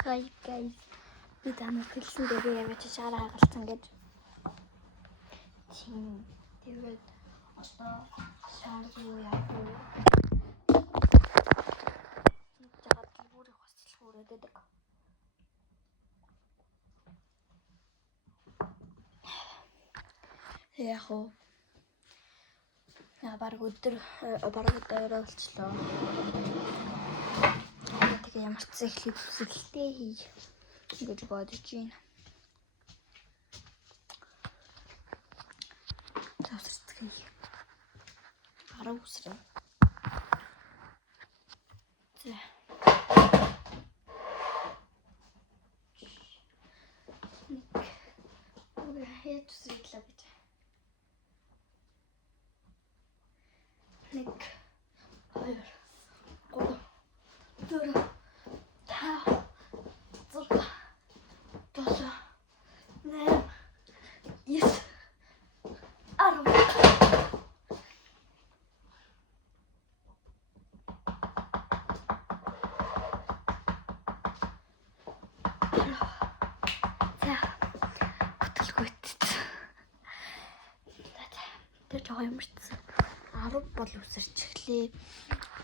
Hi guys. Би танаас хэлсэн дээр явж шаараа хагалцсан гэж. Тэгээд одоо шааргүй яг уу. Жагаад бүрийг хоцлох үрээд. Яг уу. Бараг өдөр болчихлоо. Тэгээ ямар ч зүйл хүсэлтэй хийж гэж бодож байна. Завсарцгий. Араа үсрээ. За. Үгүй яаж үсрэглээ гэж. 1 2 3 4 тэр жоо юмрцсан 10 бол үсэрч эхлэе.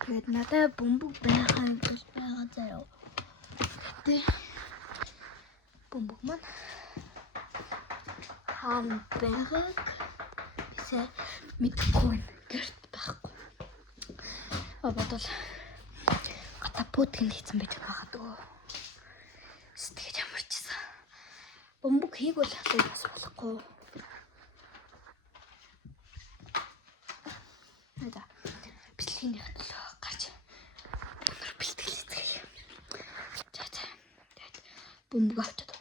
Тэгээд надад бөмбөг байгаа заяа. Тэ бөмбөг маань хаана байгааг бисээ мэдэхгүй гэрт байхгүй. Бодвол катапут хийсэн байж магадгүй. Сэтгэж ямарчсан. Бөмбөг хийгвэл бас болохгүй. Найда бэлтгэхийн төлөө гарч өнөр бэлтгэл хийцгээе. За. Тэгээд бөмбөг авчаад